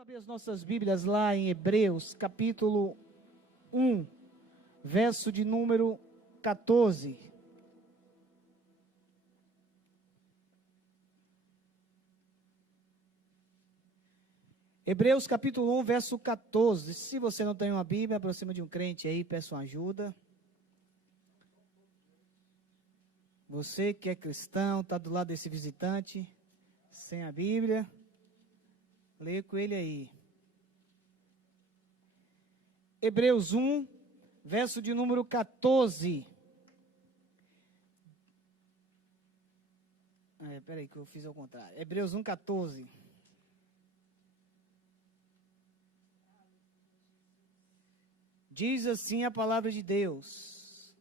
abrir as nossas Bíblias lá em Hebreus, capítulo 1, verso de número 14. Hebreus, capítulo 1, verso 14. Se você não tem uma Bíblia, aproxima de um crente aí, peça uma ajuda. Você que é cristão, está do lado desse visitante, sem a Bíblia, leia com ele aí. Hebreus 1, verso de número 14. Peraí que eu fiz ao contrário. Hebreus 1, 14. Diz assim a palavra de Deus.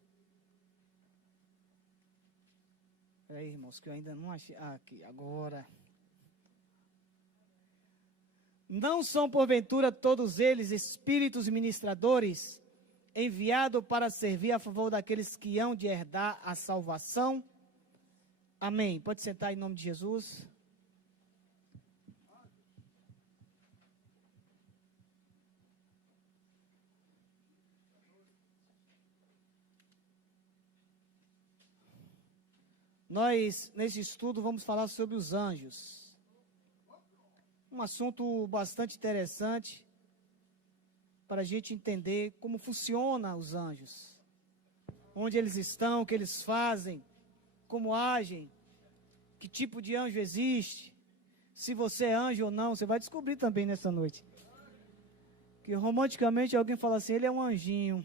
Peraí, irmãos, que eu ainda não achei. Aqui, agora. Não são, porventura, todos eles espíritos ministradores, enviados para servir a favor daqueles que hão de herdar a salvação? Amém. Pode sentar em nome de Jesus. Nós, nesse estudo, vamos falar sobre os anjos. Um assunto bastante interessante para a gente entender como funciona os anjos. Onde eles estão, o que eles fazem, como agem, que tipo de anjo existe, se você é anjo ou não, você vai descobrir também nessa noite. Que romanticamente alguém fala assim, ele é um anjinho.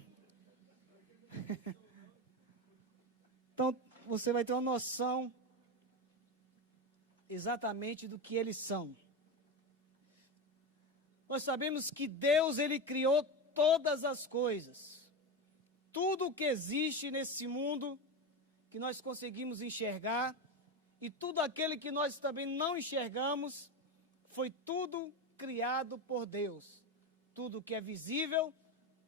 Então, você vai ter uma noção exatamente do que eles são. Nós sabemos que Deus, Ele criou todas as coisas. Tudo o que existe nesse mundo, que nós conseguimos enxergar, e tudo aquele que nós também não enxergamos, foi tudo criado por Deus. Tudo que é visível,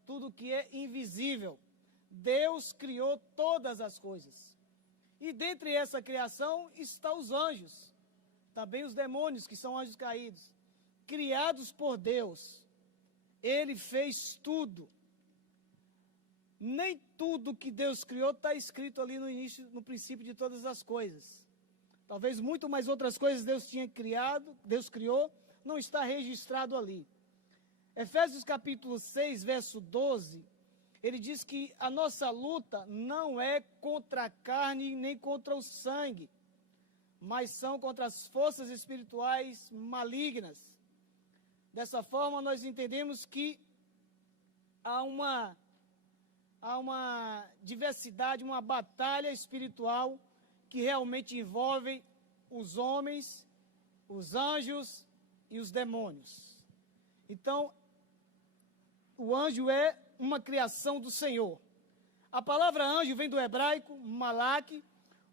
tudo que é invisível. Deus criou todas as coisas. E dentre essa criação estão os anjos, também os demônios, que são anjos caídos, criados por Deus. Ele fez tudo. Nem tudo que Deus criou está escrito ali no início, no princípio de todas as coisas. Talvez muito mais outras coisas Deus criou, não está registrado ali. Efésios capítulo 6, verso 12, ele diz que a nossa luta não é contra a carne nem contra o sangue, mas são contra as forças espirituais malignas. Dessa forma, nós entendemos que há uma diversidade, uma batalha espiritual que realmente envolve os homens, os anjos e os demônios. Então, o anjo é uma criação do Senhor. A palavra anjo vem do hebraico, malak,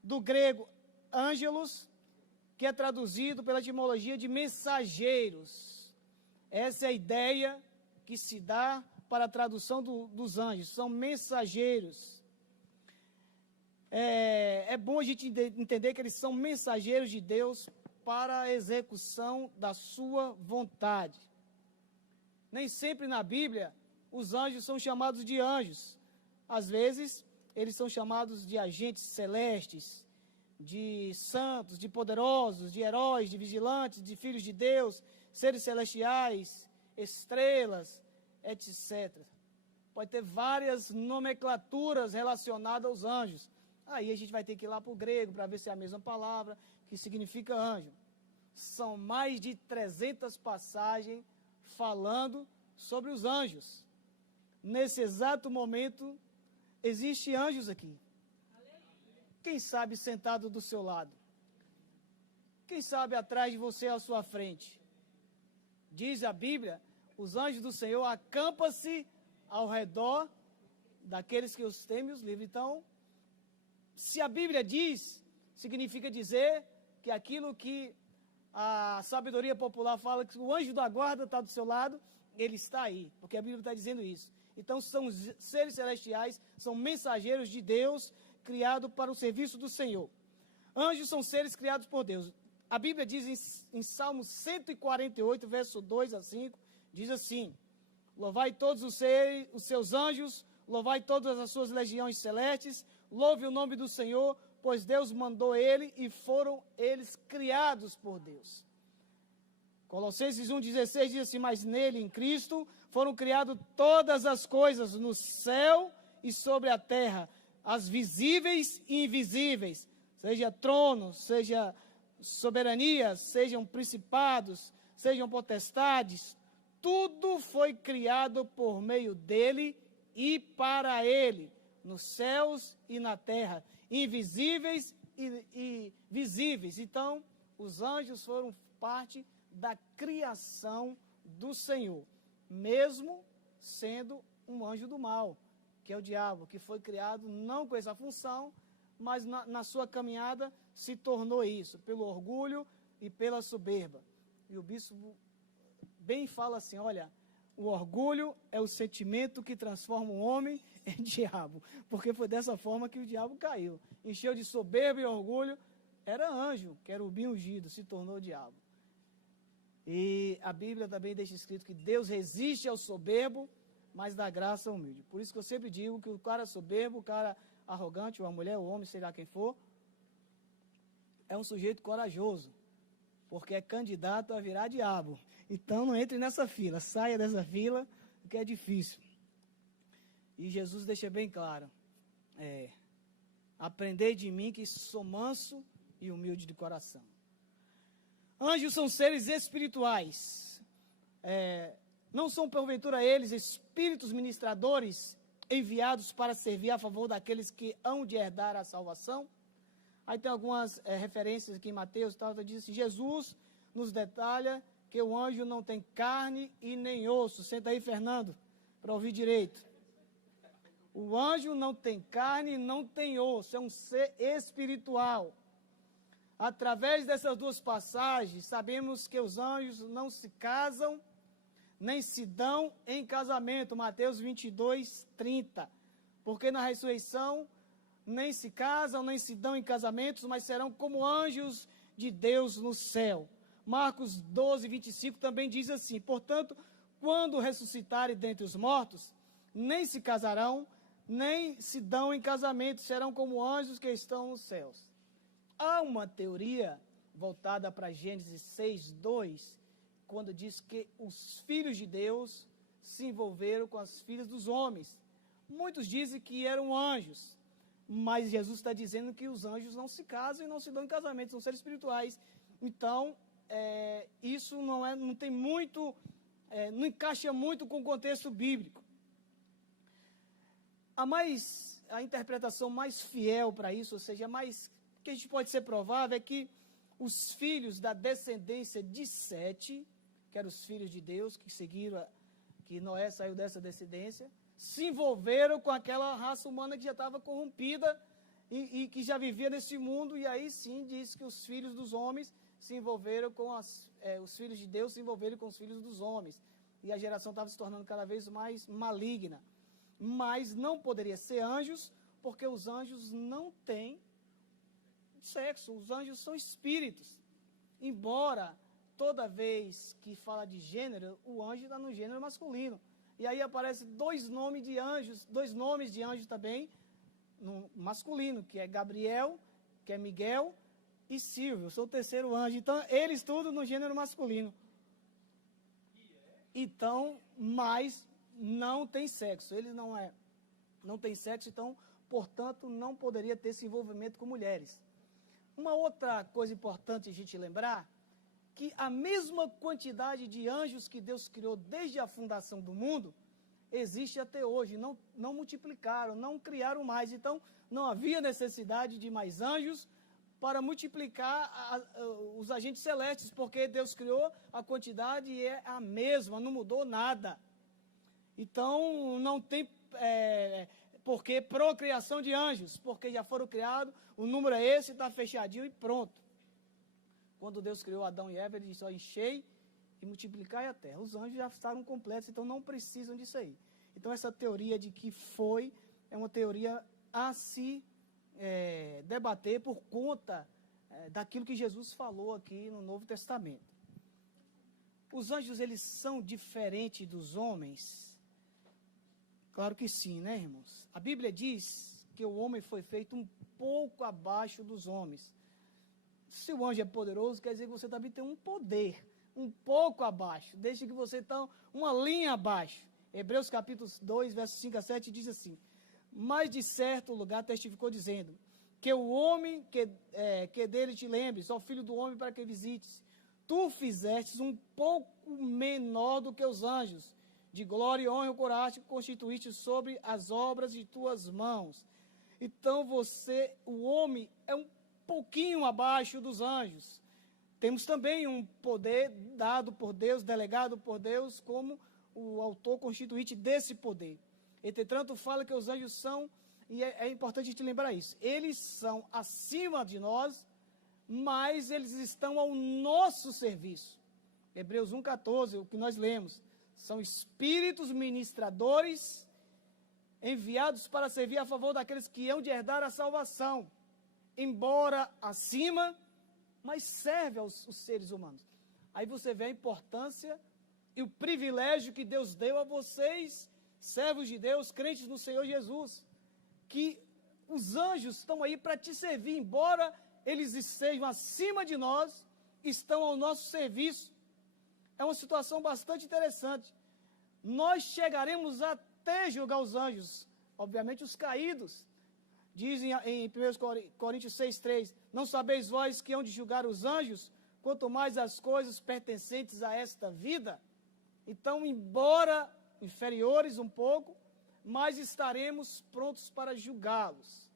do grego, ângelos, que é traduzido pela etimologia de mensageiros. Essa é a ideia que se dá para a tradução dos anjos, são mensageiros. É bom a gente entender que eles são mensageiros de Deus para a execução da sua vontade. Nem sempre na Bíblia os anjos são chamados de anjos. Às vezes, eles são chamados de agentes celestes, de santos, de poderosos, de heróis, de vigilantes, de filhos de Deus, seres celestiais, estrelas, etc. Pode ter várias nomenclaturas relacionadas aos anjos. Aí a gente vai ter que ir lá para o grego para ver se é a mesma palavra que significa anjo. São mais de 300 passagens falando sobre os anjos. Nesse exato momento, existem anjos aqui. Quem sabe sentado do seu lado? Quem sabe atrás de você à sua frente? Diz a Bíblia, os anjos do Senhor acampam-se ao redor daqueles que os temem e os livram. Então, se a Bíblia diz, significa dizer que aquilo que a sabedoria popular fala, que o anjo da guarda está do seu lado, ele está aí, porque a Bíblia está dizendo isso. Então, são seres celestiais, são mensageiros de Deus, criados para o serviço do Senhor. Anjos são seres criados por Deus. A Bíblia diz em Salmo 148, verso 2 a 5, diz assim: louvai todos os seus anjos, louvai todas as suas legiões celestes, louve o nome do Senhor, pois Deus mandou ele e foram eles criados por Deus. Colossenses 1,16 diz assim: mas nele, em Cristo, foram criadas todas as coisas no céu e sobre a terra, as visíveis e invisíveis, seja tronos, seja soberanias, sejam principados, sejam potestades, tudo foi criado por meio dele e para ele, nos céus e na terra, invisíveis e visíveis. Então, os anjos foram parte da criação do Senhor, mesmo sendo um anjo do mal, que é o diabo, que foi criado não com essa função, mas na sua caminhada se tornou isso, pelo orgulho e pela soberba. E o bispo bem fala assim: olha, o orgulho é o sentimento que transforma o homem em diabo, porque foi dessa forma que o diabo caiu. Encheu de soberba e orgulho, era anjo, querubim ungido, se tornou diabo. E a Bíblia também deixa escrito que Deus resiste ao soberbo, mas dá graça ao humilde. Por isso que eu sempre digo que o cara soberbo, o cara arrogante, ou a mulher, o homem, sei lá quem for, é um sujeito corajoso, porque é candidato a virar diabo. Então não entre nessa fila, saia dessa fila, que é difícil. E Jesus deixa bem claro: aprendei de mim que sou manso e humilde de coração. Anjos são seres espirituais. Não são porventura eles espíritos ministradores enviados para servir a favor daqueles que hão de herdar a salvação? Aí tem algumas referências aqui em Mateus, diz assim: Jesus nos detalha que o anjo não tem carne e nem osso. Senta aí, Fernando, para ouvir direito. O anjo não tem carne e não tem osso, é um ser espiritual. Através dessas duas passagens, sabemos que os anjos não se casam, nem se dão em casamento. Mateus 22, 30. Porque na ressurreição nem se casam, nem se dão em casamentos, mas serão como anjos de Deus no céu. Marcos 12, 25 também diz assim: portanto, quando ressuscitarem dentre os mortos, nem se casarão, nem se dão em casamento, serão como anjos que estão nos céus. Há uma teoria voltada para Gênesis 6, 2, quando diz que os filhos de Deus se envolveram com as filhas dos homens. Muitos dizem que eram anjos, mas Jesus está dizendo que os anjos não se casam e não se dão em casamento, são seres espirituais. Então, isso não tem muito, não encaixa muito com o contexto bíblico. A interpretação mais fiel para isso, ou seja, que a gente pode ser provável, é que os filhos da descendência de Sete, que eram os filhos de Deus, que seguiram, que Noé saiu dessa descendência, se envolveram com aquela raça humana que já estava corrompida e que já vivia nesse mundo, e aí sim diz que os filhos dos homens se envolveram com os filhos de Deus se envolveram com os filhos dos homens, e a geração estava se tornando cada vez mais maligna. Mas não poderia ser anjos, porque os anjos não têm sexo, os anjos são espíritos. Embora toda vez que fala de gênero, o anjo está no gênero masculino. E aí aparecem dois nomes de anjos também, no masculino, que é Gabriel, que é Miguel, e Silvio, eu sou o terceiro anjo. Então, eles tudo no gênero masculino. Então, mas não tem sexo. Eles não tem sexo, então, portanto, não poderia ter esse envolvimento com mulheres. Uma outra coisa importante a gente lembrar, que a mesma quantidade de anjos que Deus criou desde a fundação do mundo, existe até hoje. Não multiplicaram, não criaram mais. Então, não havia necessidade de mais anjos para multiplicar os agentes celestes, porque Deus criou a quantidade e é a mesma, não mudou nada. Então, não tem porque procriação de anjos, porque já foram criados, o número é esse, está fechadinho e pronto. Quando Deus criou Adão e Eva, ele disse: enchei e multiplicai a terra. Os anjos já estavam completos, então não precisam disso aí. Então, essa teoria de que é uma teoria a se debater por conta daquilo que Jesus falou aqui no Novo Testamento. Os anjos, eles são diferentes dos homens? Claro que sim, né, irmãos? A Bíblia diz que o homem foi feito um pouco abaixo dos homens. Se o anjo é poderoso, quer dizer que você também tem um poder, um pouco abaixo. Deixa que você está uma linha abaixo. Hebreus capítulo 2, versos 5 a 7 diz assim: mas de certo lugar testificou dizendo, que o homem que dele te lembres, ó filho do homem, para que visites, tu fizestes um pouco menor do que os anjos, de glória e honra e coragem constituíste sobre as obras de tuas mãos. Então o homem é um pouquinho abaixo dos anjos. Temos também um poder dado por Deus, delegado por Deus, como o autor constituinte desse poder. Entretanto, fala que os anjos são, e é importante a gente lembrar isso, eles são acima de nós, mas eles estão ao nosso serviço. Hebreus 1,14, o que nós lemos, são espíritos ministradores enviados para servir a favor daqueles que hão de herdar a salvação, embora acima, mas serve aos seres humanos. Aí você vê a importância e o privilégio que Deus deu a vocês, servos de Deus, crentes no Senhor Jesus, que os anjos estão aí para te servir, embora eles estejam acima de nós, estão ao nosso serviço. É uma situação bastante interessante. Nós chegaremos até julgar os anjos, obviamente os caídos. Dizem em 1 Coríntios 6,3, não sabeis vós que hão de julgar os anjos, quanto mais as coisas pertencentes a esta vida? Então, embora inferiores um pouco, mas estaremos prontos para julgá-los.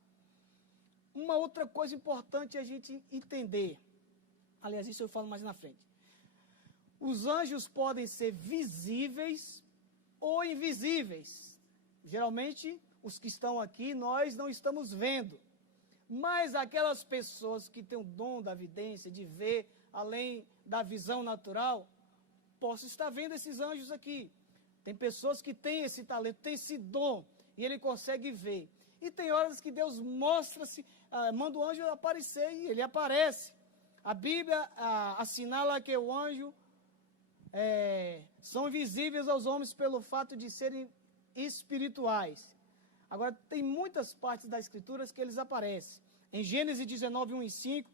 Uma outra coisa importante é a gente entender, aliás, isso eu falo mais na frente. Os anjos podem ser visíveis ou invisíveis. Geralmente, os que estão aqui, nós não estamos vendo. Mas aquelas pessoas que têm o dom da vidência, de ver além da visão natural, posso estar vendo esses anjos aqui. Tem pessoas que têm esse talento, têm esse dom, e ele consegue ver. E tem horas que Deus mostra-se, manda o anjo aparecer, e ele aparece. A Bíblia assinala que o anjo são invisíveis aos homens pelo fato de serem espirituais. Agora, tem muitas partes das Escrituras que eles aparecem. Em Gênesis 19, 1 e 5,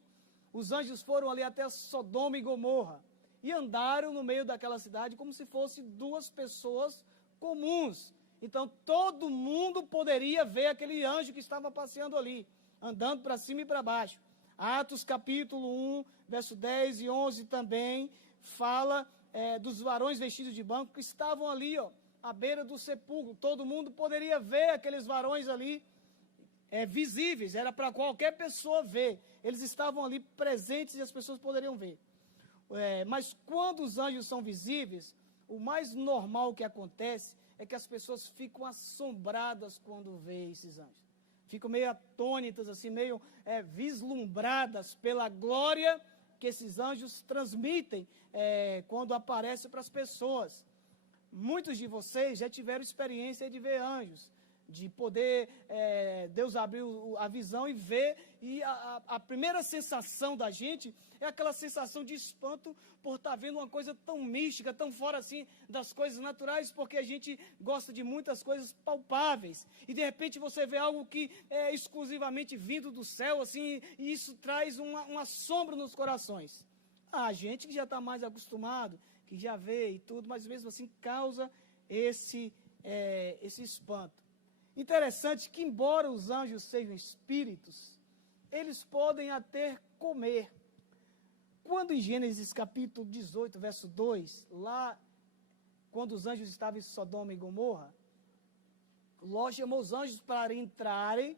os anjos foram ali até Sodoma e Gomorra e andaram no meio daquela cidade como se fossem duas pessoas comuns. Então, todo mundo poderia ver aquele anjo que estava passeando ali, andando para cima e para baixo. Atos capítulo 1, verso 10 e 11 também fala dos varões vestidos de branco que estavam ali, à beira do sepulcro. Todo mundo poderia ver aqueles varões ali, visíveis, era para qualquer pessoa ver. Eles estavam ali presentes e as pessoas poderiam ver. Mas quando os anjos são visíveis, o mais normal que acontece é que as pessoas ficam assombradas quando veem esses anjos. Ficam meio atônitas, assim, meio vislumbradas pela glória que esses anjos transmitem quando aparecem para as pessoas. Muitos de vocês já tiveram experiência de ver anjos, de poder, Deus abrir a visão e ver, e a primeira sensação da gente é aquela sensação de espanto por estar vendo uma coisa tão mística, tão fora assim das coisas naturais, porque a gente gosta de muitas coisas palpáveis, e de repente você vê algo que é exclusivamente vindo do céu, assim, e isso traz um assombro nos corações. A gente que já está mais acostumado, que já vê e tudo, mas mesmo assim causa esse espanto. Interessante que, embora os anjos sejam espíritos, eles podem até comer. Quando em Gênesis capítulo 18, verso 2, lá, quando os anjos estavam em Sodoma e Gomorra, Ló chamou os anjos para entrarem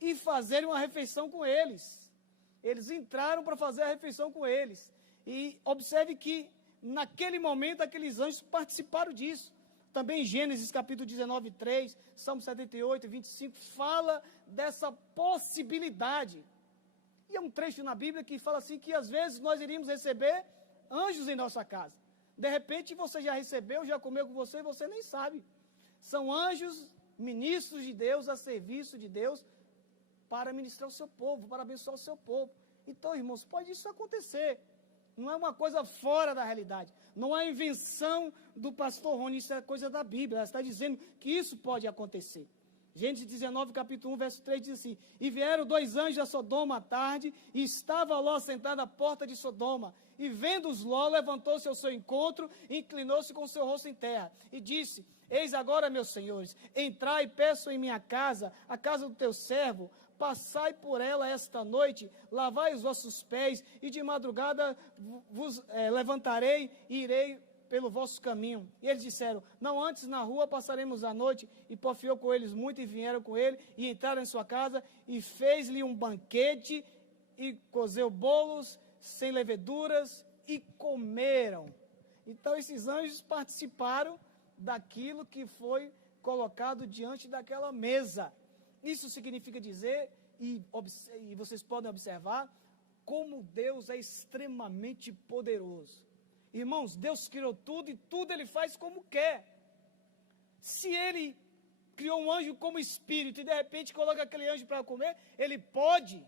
e fazerem uma refeição com eles. Eles entraram para fazer a refeição com eles. E observe que, naquele momento, aqueles anjos participaram disso. Também em Gênesis capítulo 19, 3, Salmo 78, 25, fala dessa possibilidade. E é um trecho na Bíblia que fala assim que às vezes nós iríamos receber anjos em nossa casa. De repente você já recebeu, já comeu com você e você nem sabe. São anjos, ministros de Deus, a serviço de Deus, para ministrar o seu povo, para abençoar o seu povo. Então, irmãos, pode isso acontecer. Não é uma coisa fora da realidade. Não é invenção do pastor Rony, isso é coisa da Bíblia. Ela está dizendo que isso pode acontecer. Gênesis 19, capítulo 1, verso 3 diz assim: E vieram 2 anjos a Sodoma à tarde, e estava Ló sentado à porta de Sodoma. E vendo-os Ló, levantou-se ao seu encontro, e inclinou-se com o seu rosto em terra, e disse: Eis agora, meus senhores, entrai e peço em minha casa, a casa do teu servo, passai por ela esta noite, lavai os vossos pés, e de madrugada vos levantarei e irei pelo vosso caminho. E eles disseram: Não, antes na rua passaremos a noite. E porfiou com eles muito, e vieram com ele, e entraram em sua casa, e fez-lhe um banquete, e cozeu bolos sem leveduras, e comeram. Então esses anjos participaram daquilo que foi colocado diante daquela mesa. Isso significa dizer, e vocês podem observar, como Deus é extremamente poderoso. Irmãos, Deus criou tudo e tudo Ele faz como quer. Se Ele criou um anjo como espírito e de repente coloca aquele anjo para comer, Ele pode.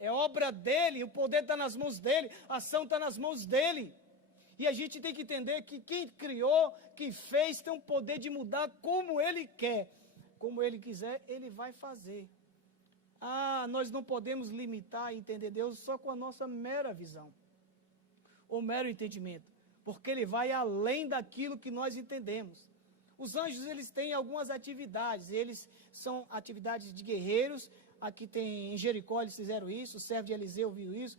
É obra dEle, o poder está nas mãos dEle, a ação está nas mãos dEle. E a gente tem que entender que quem criou, quem fez, tem um poder de mudar como Ele quer. Como Ele quiser, Ele vai fazer. Nós não podemos limitar e entender Deus só com a nossa mera visão, ou mero entendimento, porque Ele vai além daquilo que nós entendemos. Os anjos, eles têm algumas atividades, eles são atividades de guerreiros. Aqui tem, em Jericó eles fizeram isso, o servo de Eliseu viu isso,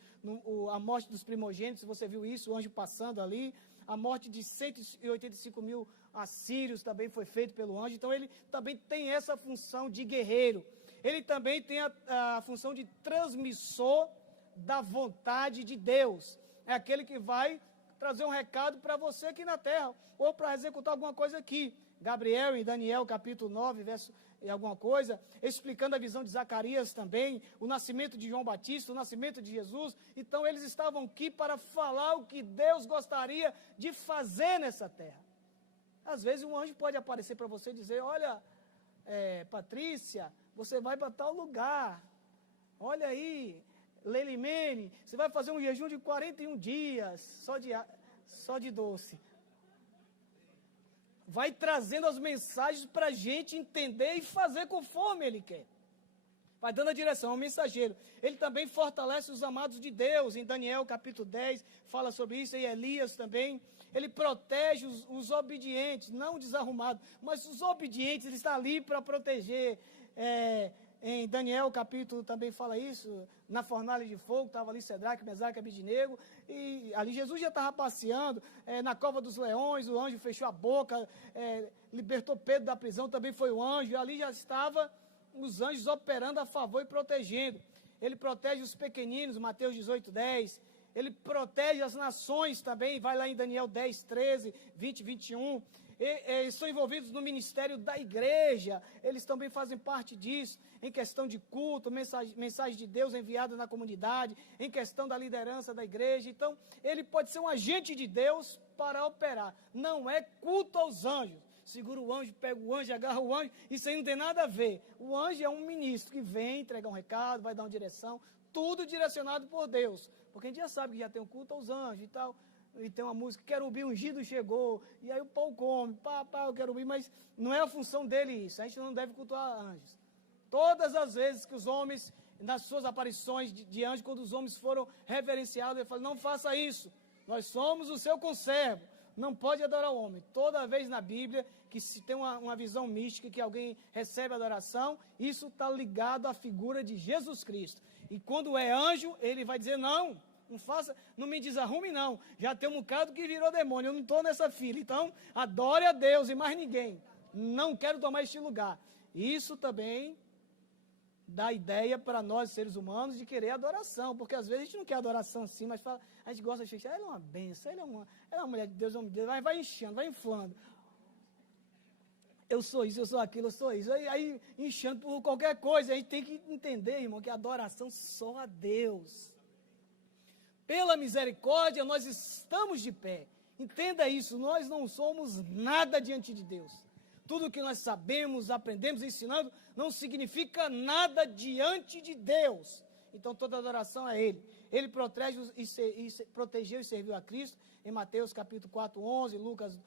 a morte dos primogênitos, você viu isso, o anjo passando ali, a morte de 185 mil assírios também foi feito pelo anjo. Então ele também tem essa função de guerreiro. Ele também tem a função de transmissor da vontade de Deus. É aquele que vai trazer um recado para você aqui na terra, ou para executar alguma coisa aqui. Gabriel, em Daniel, capítulo 9, verso e alguma coisa, explicando a visão de Zacarias também, o nascimento de João Batista, o nascimento de Jesus. Então, eles estavam aqui para falar o que Deus gostaria de fazer nessa terra. Às vezes, um anjo pode aparecer para você e dizer: olha, Patrícia, você vai para tal lugar, olha aí, Leilimene, você vai fazer um jejum de 41 dias, só de doce. Vai trazendo as mensagens para a gente entender e fazer conforme Ele quer. Vai dando a direção, é um mensageiro. Ele também fortalece os amados de Deus. Em Daniel capítulo 10, fala sobre isso, e Elias também. Ele protege os obedientes, não desarrumados, mas os obedientes, Ele está ali para proteger. Em Daniel capítulo também fala isso, na fornalha de fogo, estava ali Cedraque, Mesaque e Abednego, e ali Jesus já estava passeando, na cova dos leões, o anjo fechou a boca, libertou Pedro da prisão, também foi o anjo, ali já estava os anjos operando a favor e protegendo. Ele protege os pequeninos, Mateus 18, 10, ele protege as nações também, vai lá em Daniel 10, 13, 20, 21, eles estão envolvidos no ministério da igreja, eles também fazem parte disso, em questão de culto, mensagem de Deus enviada na comunidade, em questão da liderança da igreja. Então, ele pode ser um agente de Deus para operar. Não é culto aos anjos. Segura o anjo, pega o anjo, agarra o anjo, isso aí não tem nada a ver. O anjo é um ministro que vem entregar um recado, vai dar uma direção, tudo direcionado por Deus. Porque a gente já sabe que já tem um culto aos anjos e tal. E tem uma música, querubim ungido chegou, e aí o pau come, o querubim, mas não é a função dele isso, a gente não deve cultuar anjos. Todas as vezes que os homens, nas suas aparições de anjos, quando os homens foram reverenciados, ele falou: não faça isso, nós somos o seu conservo, não pode adorar o homem. Toda vez na Bíblia que se tem uma visão mística, que alguém recebe adoração, isso está ligado à figura de Jesus Cristo. E quando é anjo, ele vai dizer: não faça, não me desarrume não, já tem um bocado que virou demônio, eu não estou nessa fila, então adore a Deus e mais ninguém, não quero tomar este lugar. Isso também dá ideia para nós seres humanos de querer adoração, porque às vezes a gente não quer adoração assim, mas fala, a gente gosta de achar, ela é uma bênção, ela é uma mulher de Deus, homem de Deus, vai inchando, vai inflando, eu sou isso, eu sou aquilo, eu sou isso, aí inchando por qualquer coisa. A gente tem que entender, irmão, que a adoração só a Deus. Pela misericórdia, nós estamos de pé. Entenda isso, nós não somos nada diante de Deus. Tudo que nós sabemos, aprendemos, ensinando, não significa nada diante de Deus. Então, toda adoração é Ele. Ele protegeu e serviu a Cristo, em Mateus capítulo 4, 11, Lucas,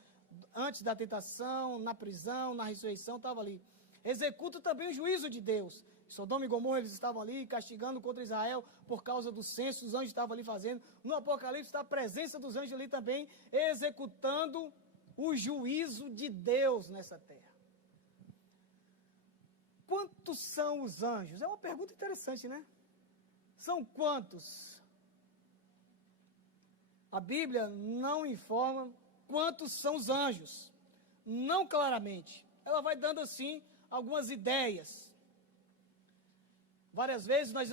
antes da tentação, na prisão, na ressurreição, estava ali. Executa também o juízo de Deus. Sodoma e Gomorra, eles estavam ali castigando contra Israel por causa do censo, os anjos estavam ali fazendo. No Apocalipse está a presença dos anjos ali também, executando o juízo de Deus nessa terra. Quantos são os anjos? É uma pergunta interessante, né? São quantos? A Bíblia não informa quantos são os anjos. Não claramente. Ela vai dando assim algumas ideias. Várias vezes nós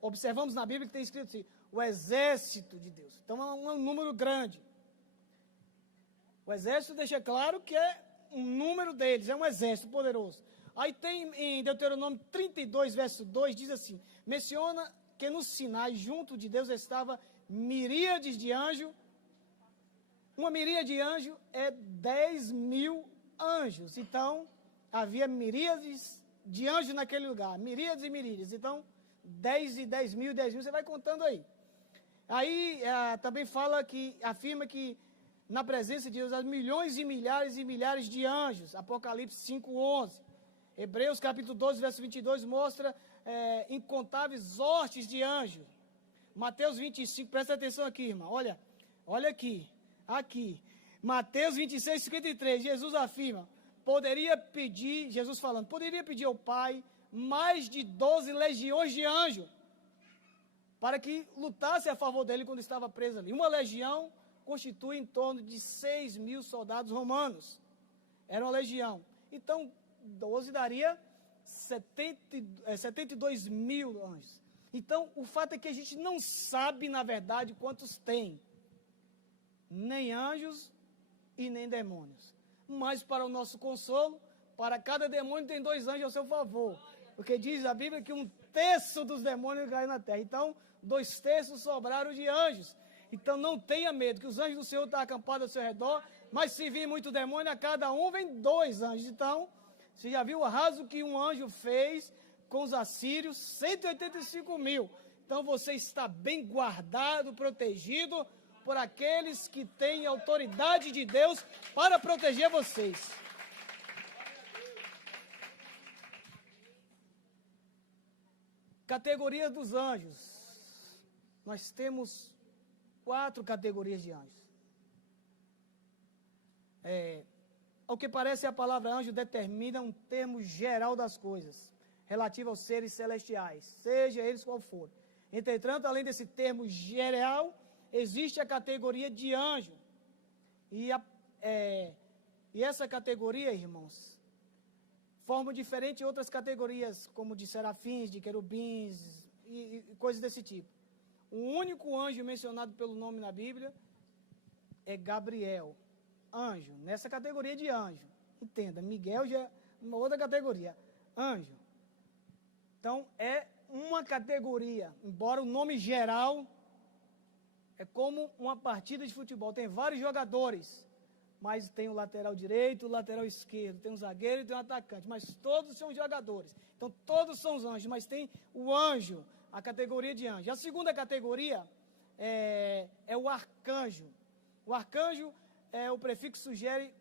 observamos na Bíblia que tem escrito assim, o exército de Deus. Então é um número grande. O exército deixa claro que é um número deles, é um exército poderoso. Aí tem em Deuteronômio 32, verso 2, diz assim, menciona que no Sinai, junto de Deus, estava miríades de anjos. Uma miríade de anjo é 10.000 anjos. Então, havia miríades de anjos naquele lugar, miríades e miríades. Então, 10 e 10.000, 10.000, você vai contando aí. Aí também afirma que na presença de Deus há milhões e milhares de anjos. Apocalipse 5:11. Hebreus capítulo 12, verso 22 mostra incontáveis hostes de anjos. Mateus 25, presta atenção aqui, irmão. Olha aqui. Mateus 26, 53, Jesus afirma, Jesus falando, poderia pedir ao Pai mais de 12 legiões de anjos para que lutasse a favor dele quando estava preso ali. Uma legião constitui em torno de 6.000 soldados romanos. Era uma legião. Então, 12 daria 72.000 anjos. Então, o fato é que a gente não sabe, na verdade, quantos tem. Nem anjos e nem demônios. Mas para o nosso consolo, para cada demônio tem 2 anjos ao seu favor. Porque diz a Bíblia que 1/3 dos demônios caiu na terra. Então, 2/3 sobraram de anjos. Então não tenha medo, que os anjos do Senhor estão acampados ao seu redor, mas se vir muito demônio, a cada um vem 2 anjos. Então, você já viu o arraso que um anjo fez com os assírios? 185.000. Então você está bem guardado, protegido por aqueles que têm autoridade de Deus para proteger vocês. Categoria dos anjos. Nós temos 4 categorias de anjos. Ao que parece, a palavra anjo determina um termo geral das coisas, relativo aos seres celestiais, seja eles qual for. Entretanto, além desse termo geral, existe a categoria de anjo. E essa categoria, irmãos, forma diferente outras categorias, como de serafins, de querubins e coisas desse tipo. O único anjo mencionado pelo nome na Bíblia é Gabriel, anjo, nessa categoria de anjo. Entenda, Miguel já é uma outra categoria, anjo. Então, é uma categoria, embora o nome geral é como uma partida de futebol. Tem vários jogadores, mas tem o lateral direito, o lateral esquerdo, tem um zagueiro e tem um atacante, mas todos são jogadores. Então, todos são os anjos, mas tem o anjo, a categoria de anjo. A segunda categoria é o arcanjo. O arcanjo, o prefixo sugere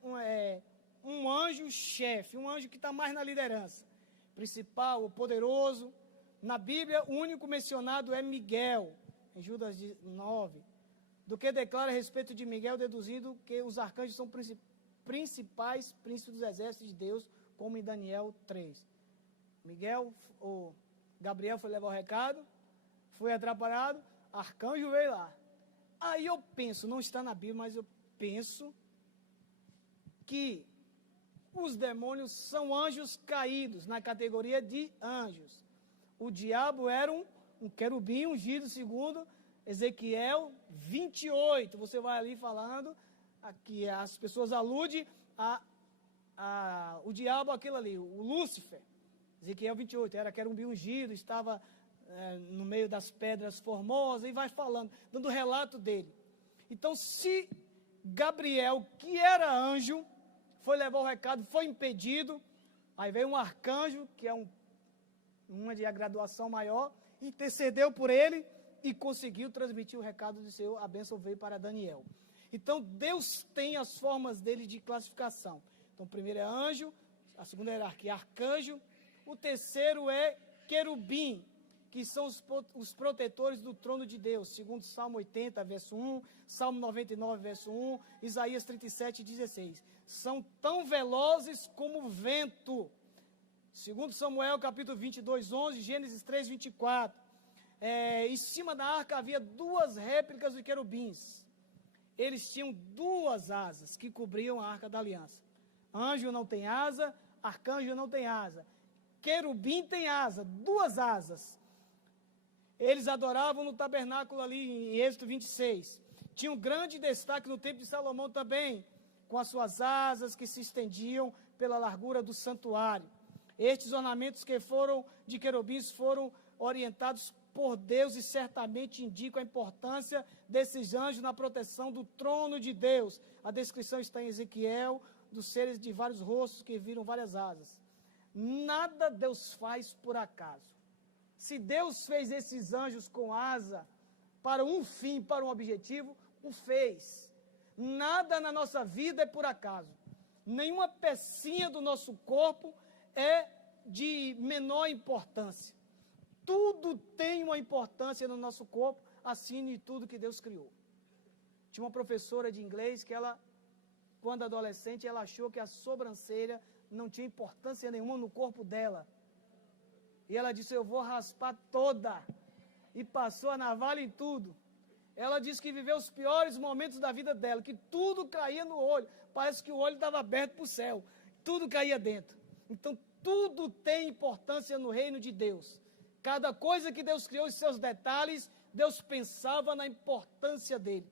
um anjo-chefe, um anjo que está mais na liderança. Principal, o poderoso. Na Bíblia, o único mencionado é Miguel, em Judas 9. Do que declara a respeito de Miguel, deduzindo que os arcanjos são principais príncipes dos exércitos de Deus, como em Daniel 3. Gabriel foi levar o recado, foi atrapalhado, arcanjo veio lá. Aí eu penso, não está na Bíblia, mas eu penso que os demônios são anjos caídos, na categoria de anjos. O diabo era um querubim ungido, segundo Ezequiel 28. Você vai ali falando, aqui as pessoas aludem o diabo, aquilo ali, o Lúcifer. Ezequiel 28, era querubim ungido, estava no meio das pedras formosas, e vai falando, dando relato dele. Então, se Gabriel, que era anjo, foi levar o recado, foi impedido, aí veio um arcanjo, que é uma de graduação maior, intercedeu por ele e conseguiu transmitir o recado do Senhor. A bênção veio para Daniel. Então, Deus tem as formas dele de classificação. Então, o primeiro é anjo, a segunda hierarquia é arcanjo, o terceiro é querubim, que são os protetores do trono de Deus, segundo Salmo 80, verso 1, Salmo 99, verso 1, Isaías 37, 16. São tão velozes como o vento. Segundo Samuel, capítulo 22, 11, Gênesis 3, 24. Em cima da arca havia duas réplicas de querubins. Eles tinham duas asas que cobriam a arca da aliança. Anjo não tem asa, arcanjo não tem asa. Querubim tem asa, duas asas. Eles adoravam no tabernáculo ali em Êxodo 26. Tinham grande destaque no templo de Salomão também, com as suas asas que se estendiam pela largura do santuário. Estes ornamentos que foram de querubins foram orientados por Deus e certamente indicam a importância desses anjos na proteção do trono de Deus. A descrição está em Ezequiel, dos seres de vários rostos que viram várias asas. Nada Deus faz por acaso. Se Deus fez esses anjos com asa para um fim, para um objetivo, o fez. Nada na nossa vida é por acaso. Nenhuma pecinha do nosso corpo é de menor importância. Tudo tem uma importância no nosso corpo, assim de tudo que Deus criou. Tinha uma professora de inglês que ela, quando adolescente, ela achou que a sobrancelha não tinha importância nenhuma no corpo dela. E ela disse, eu vou raspar toda. E passou a navalha em tudo. Ela disse que viveu os piores momentos da vida dela, que tudo caía no olho. Parece que o olho estava aberto para o céu. Tudo caía dentro. Então, tudo tem importância no reino de Deus. Cada coisa que Deus criou, os seus detalhes, Deus pensava na importância dele.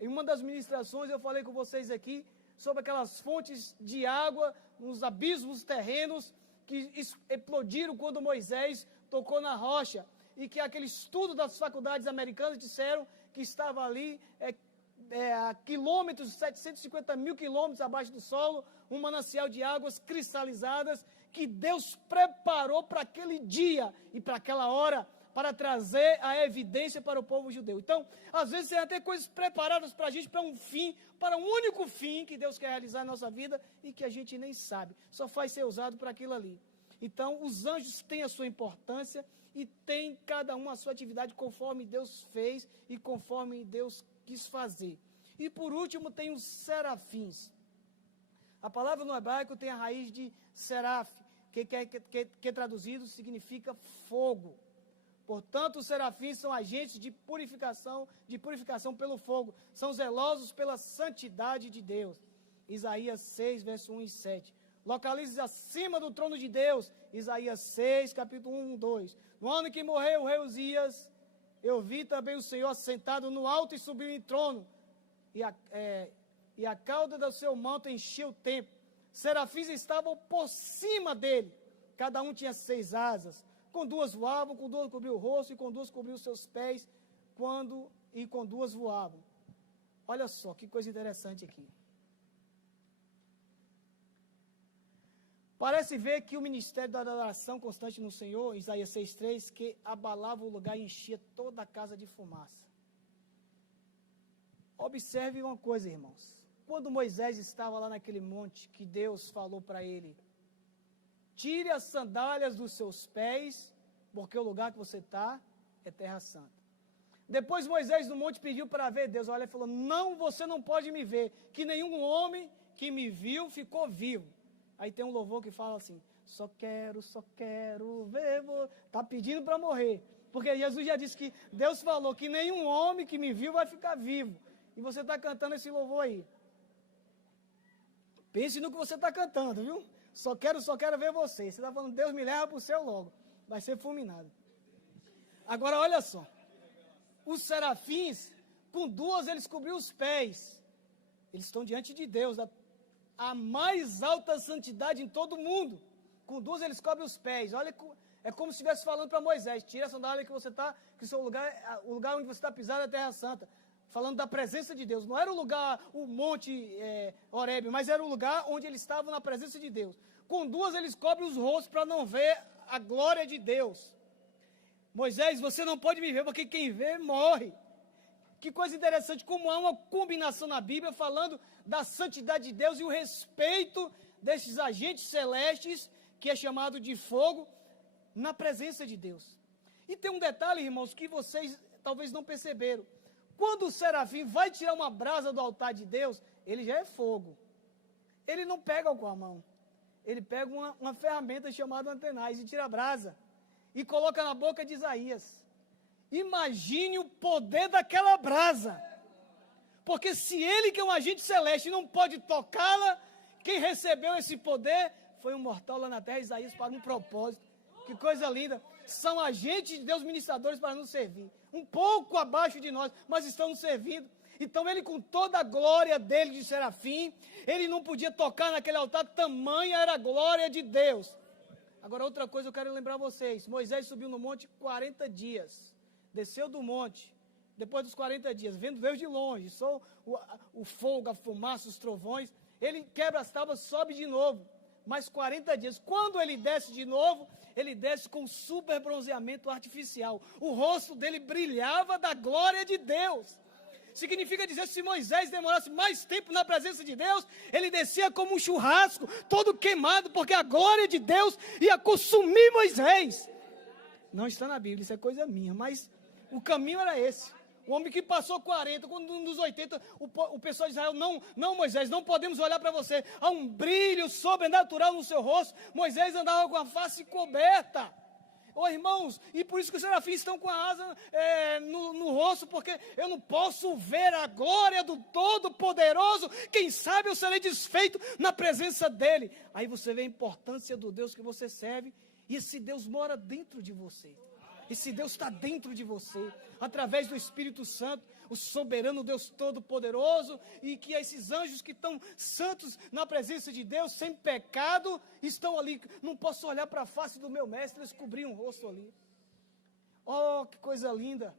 Em uma das ministrações eu falei com vocês aqui sobre aquelas fontes de água nos abismos terrenos que explodiram quando Moisés tocou na rocha e que aquele estudo das faculdades americanas disseram que estava ali a quilômetros, 750 mil quilômetros abaixo do solo, um manancial de águas cristalizadas que Deus preparou para aquele dia e para aquela hora, para trazer a evidência para o povo judeu. Então, às vezes, tem até coisas preparadas para a gente, para um fim, para um único fim que Deus quer realizar na nossa vida e que a gente nem sabe, só faz ser usado para aquilo ali. Então, os anjos têm a sua importância e tem cada um a sua atividade conforme Deus fez e conforme Deus quis fazer. E por último, tem os serafins. A palavra no hebraico tem a raiz de seraf, que traduzido significa fogo. Portanto, os serafins são agentes de purificação pelo fogo. São zelosos pela santidade de Deus. Isaías 6, verso 1 e 7. Localiza acima do trono de Deus. Isaías 6, capítulo 1, 2. No ano que morreu o rei Uzias, eu vi também o Senhor sentado no alto e subiu em trono. E a cauda do seu manto encheu o templo. Serafins estavam por cima dele. Cada um tinha 6 asas. Com 2 voavam, com 2 cobriam o rosto, e com 2 cobriam os seus pés, e com 2 voavam. Olha só, que coisa interessante aqui. Parece ver que o ministério da adoração constante no Senhor, Isaías 6,3, que abalava o lugar e enchia toda a casa de fumaça. Observe uma coisa, irmãos. Quando Moisés estava lá naquele monte, que Deus falou para ele, tire as sandálias dos seus pés, porque o lugar que você está é terra santa. Depois Moisés no monte pediu para ver Deus. Olha, ele falou, não, você não pode me ver, que nenhum homem que me viu ficou vivo. Aí tem um louvor que fala assim, só quero ver, está pedindo para morrer. Porque Jesus já disse que Deus falou que nenhum homem que me viu vai ficar vivo. E você está cantando esse louvor aí. Pense no que você está cantando, viu? Só quero ver você. Você está falando, Deus me leva para o céu logo. Vai ser fulminado. Agora, olha só. Os serafins, com 2 eles cobriam os pés. Eles estão diante de Deus, a mais alta santidade em todo o mundo. Com 2 eles cobrem os pés. Olha, é como se estivesse falando para Moisés, tira a sandália que você está, que o lugar onde você está pisado é a terra santa. Falando da presença de Deus. Não era o lugar, o monte Horebe, mas era o lugar onde eles estavam na presença de Deus. Com 2 eles cobrem os rostos para não ver a glória de Deus. Moisés, você não pode me ver, porque quem vê morre. Que coisa interessante, como há uma combinação na Bíblia falando da santidade de Deus e o respeito desses agentes celestes, que é chamado de fogo, na presença de Deus. E tem um detalhe, irmãos, que vocês talvez não perceberam. Quando o serafim vai tirar uma brasa do altar de Deus, ele já é fogo. Ele não pega com a mão. Ele pega uma ferramenta chamada antenais e tira a brasa. E coloca na boca de Isaías. Imagine o poder daquela brasa. Porque se ele, que é um agente celeste, não pode tocá-la, quem recebeu esse poder foi um mortal lá na terra, Isaías, para um propósito. Que coisa linda. São agentes de Deus, ministradores para nos servir. Um pouco abaixo de nós, mas estão nos servindo. Então ele, com toda a glória dele de serafim, ele não podia tocar naquele altar, tamanha era a glória de Deus. Agora, outra coisa eu quero lembrar vocês. Moisés subiu no monte 40 dias. Desceu do monte, depois dos 40 dias, vendo Deus de longe, só o fogo, a fumaça, os trovões. Ele quebra as tábuas, sobe de novo. Mais 40 dias. Quando ele desce de novo, ele desce com super bronzeamento artificial. O rosto dele brilhava da glória de Deus. Significa dizer, se Moisés demorasse mais tempo na presença de Deus, ele descia como um churrasco, todo queimado, porque a glória de Deus ia consumir Moisés. Não está na Bíblia, isso é coisa minha, mas o caminho era esse. O homem que passou 40, quando nos 80, o pessoal de Israel, não Moisés, não podemos olhar para você. Há um brilho sobrenatural no seu rosto. Moisés andava com a face coberta. Ô irmãos, e por isso que os serafins estão com a asa no rosto, porque eu não posso ver a glória do Todo-Poderoso. Quem sabe eu serei desfeito na presença dEle. Aí você vê a importância do Deus que você serve, e esse Deus mora dentro de você. Esse Deus está dentro de você, através do Espírito Santo, o soberano Deus Todo-Poderoso, e que esses anjos que estão santos na presença de Deus, sem pecado, estão ali. Não posso olhar para a face do meu mestre, eles cobriam o rosto ali. Oh, que coisa linda!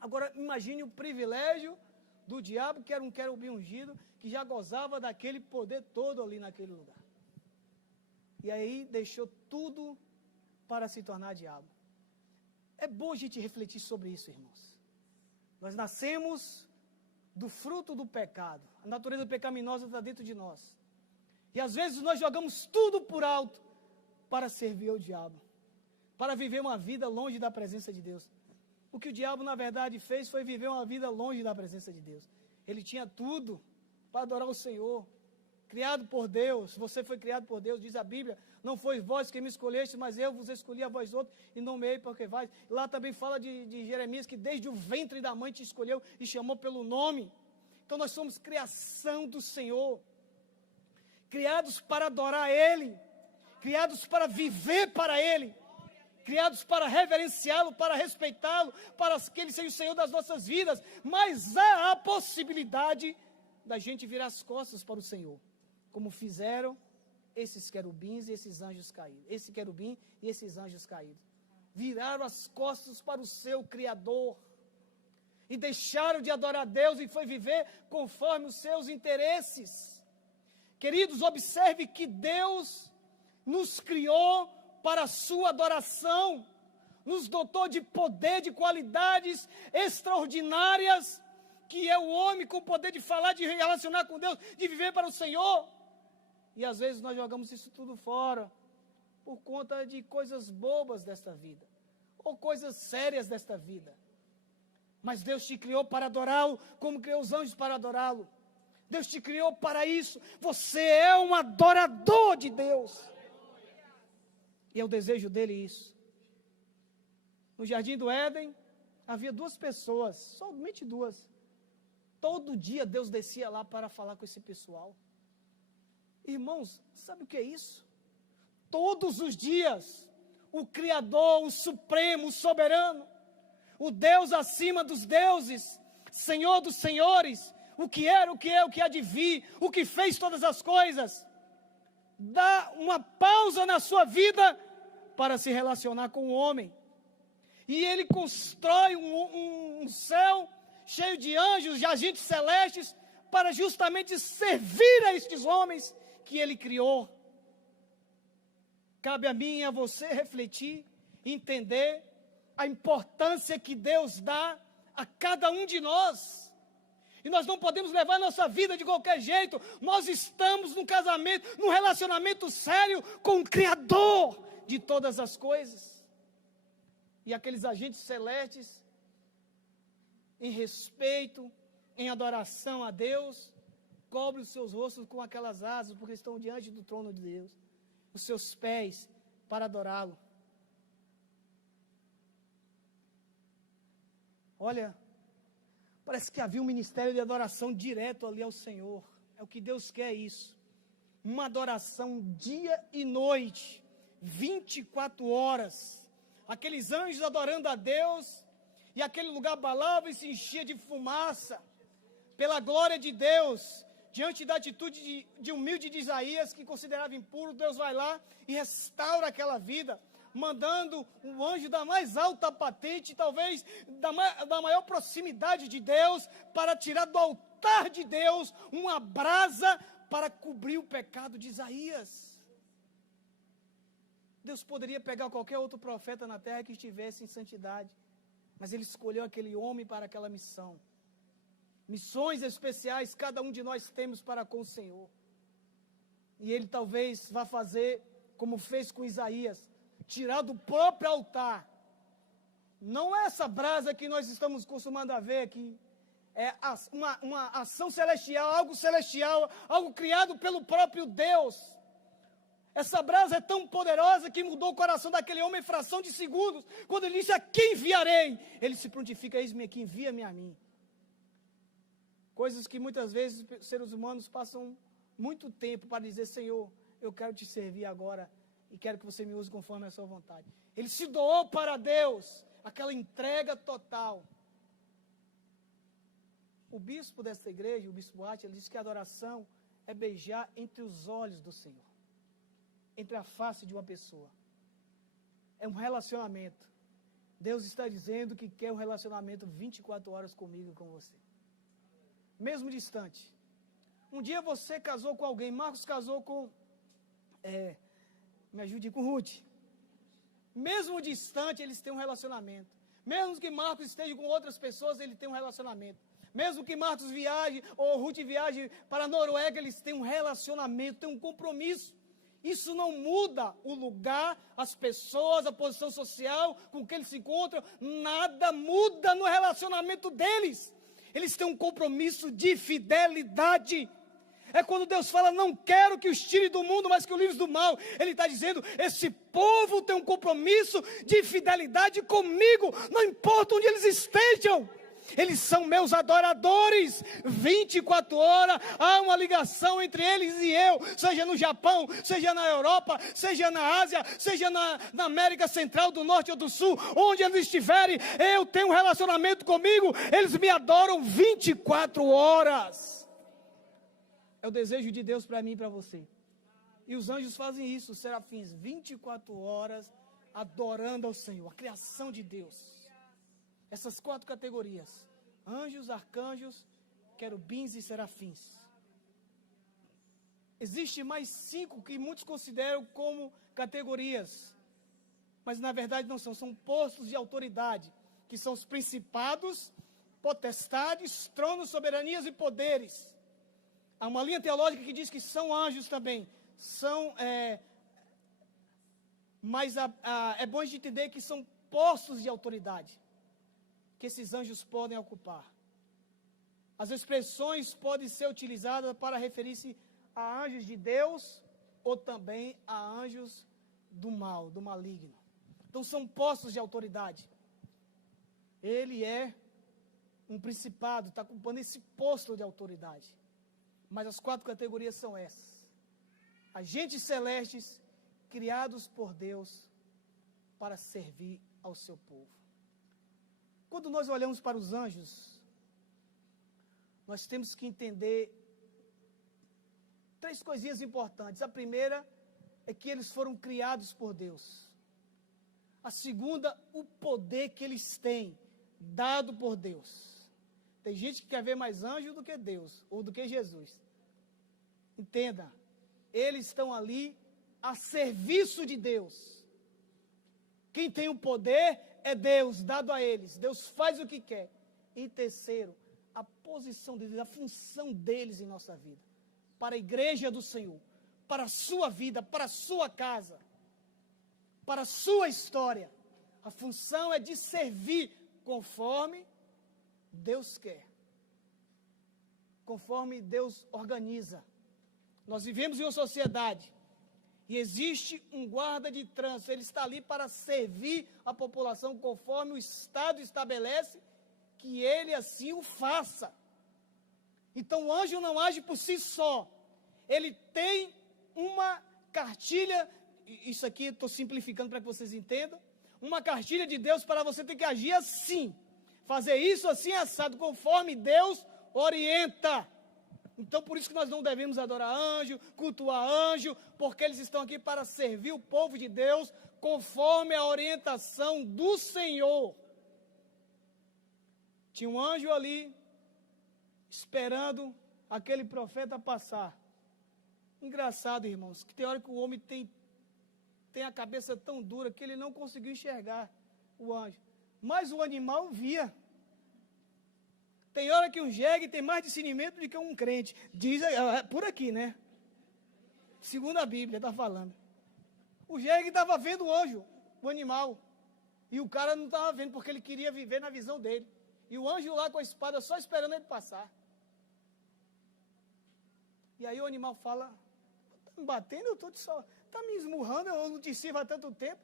Agora, imagine o privilégio do diabo, que era um querubim ungido, que já gozava daquele poder todo ali naquele lugar. E aí deixou tudo para se tornar diabo. É bom a gente refletir sobre isso, irmãos. Nós nascemos do fruto do pecado. A natureza pecaminosa está dentro de nós. E às vezes nós jogamos tudo por alto para servir ao diabo. Para viver uma vida longe da presença de Deus. O que o diabo, na verdade, fez foi viver uma vida longe da presença de Deus. Ele tinha tudo para adorar o Senhor. Criado por Deus, você foi criado por Deus, diz a Bíblia, não foi vós que me escolheste, mas eu vos escolhi a vós outros e nomeei porque vais. Lá também fala de Jeremias, que desde o ventre da mãe te escolheu e chamou pelo nome. Então nós somos criação do Senhor, criados para adorar Ele, criados para viver para Ele, criados para reverenciá-lo, para respeitá-lo, para que Ele seja o Senhor das nossas vidas, mas há a possibilidade da gente virar as costas para o Senhor, como fizeram esses querubins e esses anjos caídos. Esse querubim e esses anjos caídos. Viraram as costas para o seu Criador. E deixaram de adorar a Deus e foi viver conforme os seus interesses. Queridos, observe que Deus nos criou para a sua adoração. Nos dotou de poder, de qualidades extraordinárias, que é o homem com poder de falar, de relacionar com Deus, de viver para o Senhor. E às vezes nós jogamos isso tudo fora, por conta de coisas bobas desta vida, ou coisas sérias desta vida. Mas Deus te criou para adorá-lo, como criou os anjos para adorá-lo. Deus te criou para isso. Você é um adorador de Deus. E é o desejo dele isso. No jardim do Éden, havia duas pessoas, somente duas. Todo dia Deus descia lá para falar com esse pessoal. Irmãos, sabe o que é isso? Todos os dias, o Criador, o Supremo, o Soberano, o Deus acima dos deuses, Senhor dos senhores, o que era, o que é, o que há de vir, o que fez todas as coisas, dá uma pausa na sua vida para se relacionar com o homem. E Ele constrói um céu cheio de anjos, de agentes celestes, para justamente servir a estes homens que Ele criou. Cabe a mim e a você refletir, entender a importância que Deus dá a cada um de nós. E nós não podemos levar a nossa vida de qualquer jeito. Nós estamos num casamento, num relacionamento sério com o Criador de todas as coisas. E aqueles agentes celestes, em respeito, em adoração a Deus, cobrem os seus rostos com aquelas asas, porque estão diante do trono de Deus. Os seus pés para adorá-lo. Olha, parece que havia um ministério de adoração direto ali ao Senhor. É o que Deus quer, isso. Uma adoração dia e noite, 24 horas. Aqueles anjos adorando a Deus, e aquele lugar abalava e se enchia de fumaça, pela glória de Deus. Diante da atitude de humilde de Isaías, que considerava impuro, Deus vai lá e restaura aquela vida, mandando um anjo da mais alta patente, talvez da maior proximidade de Deus, para tirar do altar de Deus uma brasa para cobrir o pecado de Isaías. Deus poderia pegar qualquer outro profeta na terra que estivesse em santidade, mas Ele escolheu aquele homem para aquela missão. Missões especiais cada um de nós temos para com o Senhor. E Ele talvez vá fazer como fez com Isaías, tirar do próprio altar. Não é essa brasa que nós estamos acostumados a ver aqui. É uma ação celestial, algo criado pelo próprio Deus. Essa brasa é tão poderosa que mudou o coração daquele homem em fração de segundos. Quando ele disse, a quem enviarei? Ele se prontifica, eis-me aqui, envia-me a mim. Coisas que muitas vezes os seres humanos passam muito tempo para dizer, Senhor, eu quero te servir agora e quero que você me use conforme a sua vontade. Ele se doou para Deus, aquela entrega total. O bispo desta igreja, o bispo Ati, ele diz que a adoração é beijar entre os olhos do Senhor, entre a face de uma pessoa. É um relacionamento. Deus está dizendo que quer um relacionamento 24 horas comigo e com você. Mesmo distante. Um dia você casou com alguém, Marcos casou com, me ajude, com Ruth. Mesmo distante, eles têm um relacionamento. Mesmo que Marcos esteja com outras pessoas, ele tem um relacionamento. Mesmo que Marcos viaje, ou Ruth viaje para a Noruega, eles têm um relacionamento, têm um compromisso. Isso não muda o lugar, as pessoas, a posição social com que eles se encontram. Nada muda no relacionamento deles. Eles têm um compromisso de fidelidade. É quando Deus fala, não quero que os tire do mundo, mas que os livre do mal. Ele está dizendo, esse povo tem um compromisso de fidelidade comigo, não importa onde eles estejam. Eles são meus adoradores, 24 horas, há uma ligação entre eles e eu, seja no Japão, seja na Europa, seja na Ásia, seja na América Central, do Norte ou do Sul, onde eles estiverem, eu tenho um relacionamento comigo, eles me adoram 24 horas. É o desejo de Deus para mim e para você. E os anjos fazem isso, os serafins, 24 horas, adorando ao Senhor, a criação de Deus. Essas 4 categorias, anjos, arcanjos, querubins e serafins. Existem mais 5 que muitos consideram como categorias, mas na verdade não são postos de autoridade, que são os principados, potestades, tronos, soberanias e poderes. Há uma linha teológica que diz que são anjos também, mas é bom a gente entender que são postos de autoridade, que esses anjos podem ocupar. As expressões podem ser utilizadas para referir-se a anjos de Deus ou também a anjos do mal, do maligno. Então são postos de autoridade. Ele é um principado, está ocupando esse posto de autoridade. Mas as 4 categorias são essas. Agentes celestes criados por Deus para servir ao seu povo. Quando nós olhamos para os anjos, nós temos que entender 3 coisinhas importantes. A primeira é que eles foram criados por Deus. A segunda, o poder que eles têm, dado por Deus. Tem gente que quer ver mais anjos do que Deus, ou do que Jesus. Entenda, eles estão ali a serviço de Deus. Quem tem o poder é Deus, dado a eles. Deus faz o que quer. E terceiro, a posição deles, a função deles em nossa vida. Para a igreja do Senhor, para a sua vida, para a sua casa, para a sua história. A função é de servir conforme Deus quer. Conforme Deus organiza. Nós vivemos em uma sociedade e existe um guarda de trânsito. Ele está ali para servir a população conforme o Estado estabelece que ele assim o faça. Então o anjo não age por si só. Ele tem uma cartilha, isso aqui estou simplificando para que vocês entendam, uma cartilha de Deus para você ter que agir assim. Fazer isso assim assado, conforme Deus orienta. Então, por isso que nós não devemos adorar anjo, cultuar anjo, porque eles estão aqui para servir o povo de Deus, conforme a orientação do Senhor. Tinha um anjo ali, esperando aquele profeta passar. Engraçado, irmãos, que tem hora que o homem tem a cabeça tão dura que ele não conseguiu enxergar o anjo. Mas o animal via. Tem hora que um jegue tem mais discernimento do que um crente. Diz por aqui, né? Segundo a Bíblia, está falando. O jegue estava vendo o anjo, o animal. E o cara não estava vendo, porque ele queria viver na visão dele. E o anjo lá com a espada só esperando ele passar. E aí o animal fala, está me batendo, está me esmurrando, eu não te sirvo há tanto tempo.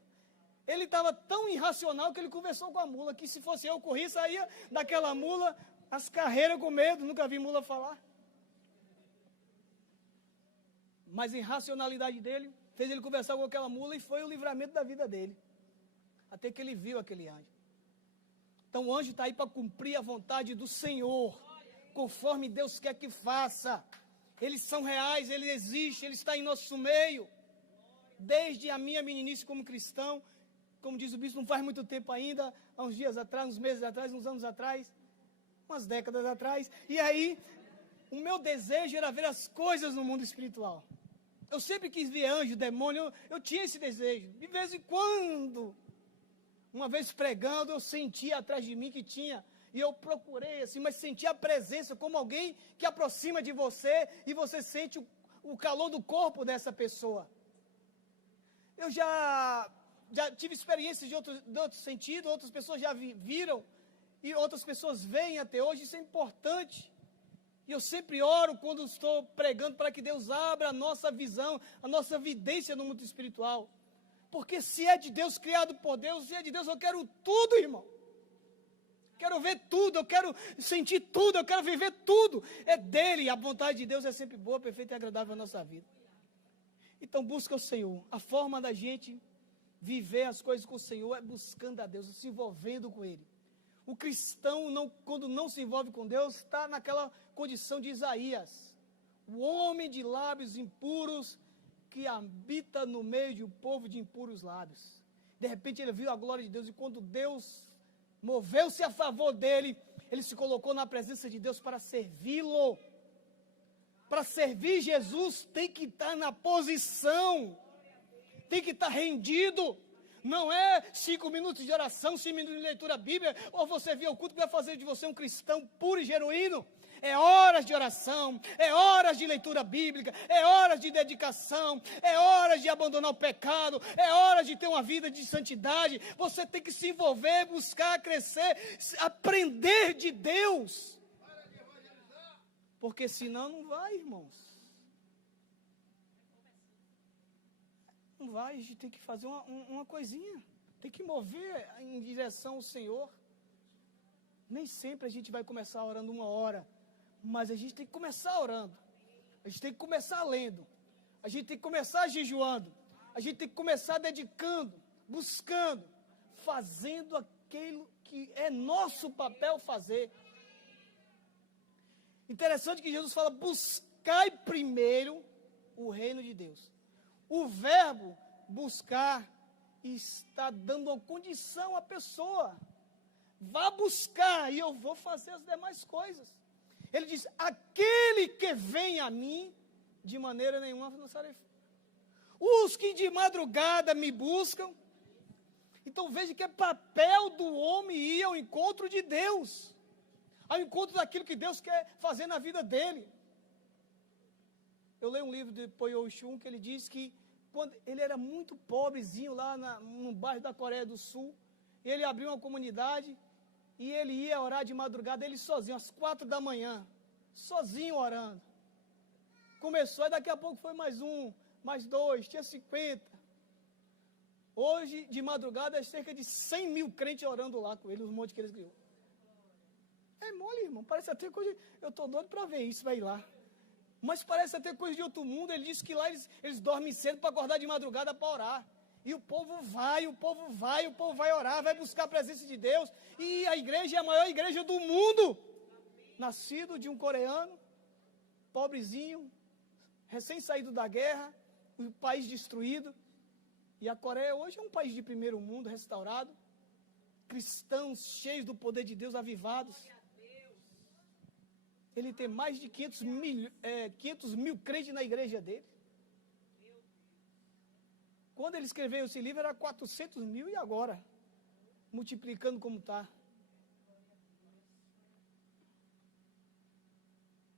Ele estava tão irracional que ele conversou com a mula, que se fosse eu corria, saía daquela mula, as carreiras com medo, nunca vi mula falar. Mas a irracionalidade dele fez ele conversar com aquela mula e foi o livramento da vida dele. Até que ele viu aquele anjo. Então o anjo está aí para cumprir a vontade do Senhor, conforme Deus quer que faça. Eles são reais, ele existe, ele está em nosso meio. Desde a minha meninice como cristão, como diz o bispo, não faz muito tempo ainda, há uns dias atrás, uns meses atrás, uns anos atrás, umas décadas atrás. E aí, o meu desejo era ver as coisas no mundo espiritual. Eu sempre quis ver anjo, demônio, eu tinha esse desejo. De vez em quando, uma vez pregando, eu sentia atrás de mim que tinha. E eu procurei assim, mas senti a presença como alguém que aproxima de você e você sente o calor do corpo dessa pessoa. Eu já tive experiências de outro sentido, outras pessoas já viram e outras pessoas veem até hoje, isso é importante. E eu sempre oro quando estou pregando para que Deus abra a nossa visão, a nossa vidência no mundo espiritual. Porque se é de Deus, criado por Deus, se é de Deus, eu quero tudo, irmão. Quero ver tudo, eu quero sentir tudo, eu quero viver tudo. É dele, a vontade de Deus é sempre boa, perfeita e agradável na nossa vida. Então busca o Senhor. A forma da gente viver as coisas com o Senhor é buscando a Deus, se envolvendo com Ele. O cristão, quando não se envolve com Deus, está naquela condição de Isaías. O homem de lábios impuros que habita no meio de um povo de impuros lábios. De repente ele viu a glória de Deus e quando Deus moveu-se a favor dele, ele se colocou na presença de Deus para servi-lo. Para servir Jesus tem que estar na posição, tem que estar rendido. Não é 5 minutos de oração, 5 minutos de leitura bíblica, ou você vir ao culto que vai fazer de você um cristão puro e genuíno. É horas de oração, é horas de leitura bíblica, é horas de dedicação, é horas de abandonar o pecado, é horas de ter uma vida de santidade. Você tem que se envolver, buscar, crescer, aprender de Deus. Porque senão não vai, irmãos. Não vai, a gente tem que fazer uma coisinha. Tem que mover em direção ao Senhor. Nem sempre a gente vai começar orando 1 hora. Mas a gente tem que começar orando. A gente tem que começar lendo. A gente tem que começar jejuando. A gente tem que começar dedicando, buscando, fazendo aquilo que é nosso papel fazer. Interessante que Jesus fala, buscai primeiro o reino de Deus. O verbo buscar está dando uma condição à pessoa. Vá buscar e eu vou fazer as demais coisas. Ele diz, aquele que vem a mim, de maneira nenhuma lançarei fora. Os que de madrugada me buscam, Então veja que é papel do homem ir ao encontro de Deus, ao encontro daquilo que Deus quer fazer na vida dele. Eu leio um livro de Poyo Chun que ele diz que quando ele era muito pobrezinho lá no bairro da Coreia do Sul, ele abriu uma comunidade e ele ia orar de madrugada, ele sozinho, às 4 da manhã, sozinho orando. Começou e daqui a pouco foi mais um, mais dois, tinha 50. Hoje, de madrugada, é cerca de 100 mil crentes orando lá com ele, os montes que eles criou. É mole, irmão, parece até coisa, eu estou doido para ver isso, vai lá. Mas parece até coisa de outro mundo. Ele disse que lá eles dormem cedo para acordar de madrugada para orar. E o povo vai orar, vai buscar a presença de Deus. E a igreja é a maior igreja do mundo. Nascido de um coreano, pobrezinho, recém-saído da guerra, o país destruído. E a Coreia hoje é um país de primeiro mundo, restaurado. Cristãos cheios do poder de Deus, avivados. Ele tem mais de 500 mil crentes na igreja dele. Quando ele escreveu esse livro, era 400 mil e agora, multiplicando como está.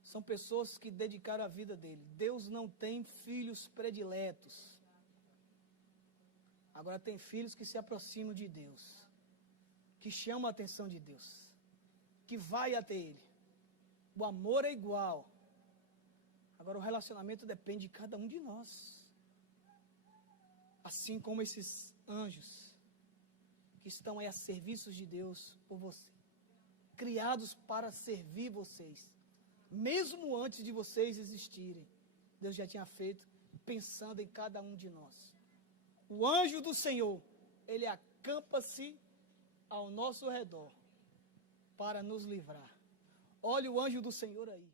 São pessoas que dedicaram a vida dele. Deus não tem filhos prediletos. Agora tem filhos que se aproximam de Deus, que chamam a atenção de Deus, que vai até Ele. O amor é igual. Agora o relacionamento depende de cada um de nós. Assim como esses anjos que estão aí a serviço de Deus por você, criados para servir vocês, mesmo antes de vocês existirem, Deus já tinha feito, pensando em cada um de nós. O anjo do Senhor, ele acampa-se ao nosso redor para nos livrar. Olha o anjo do Senhor aí.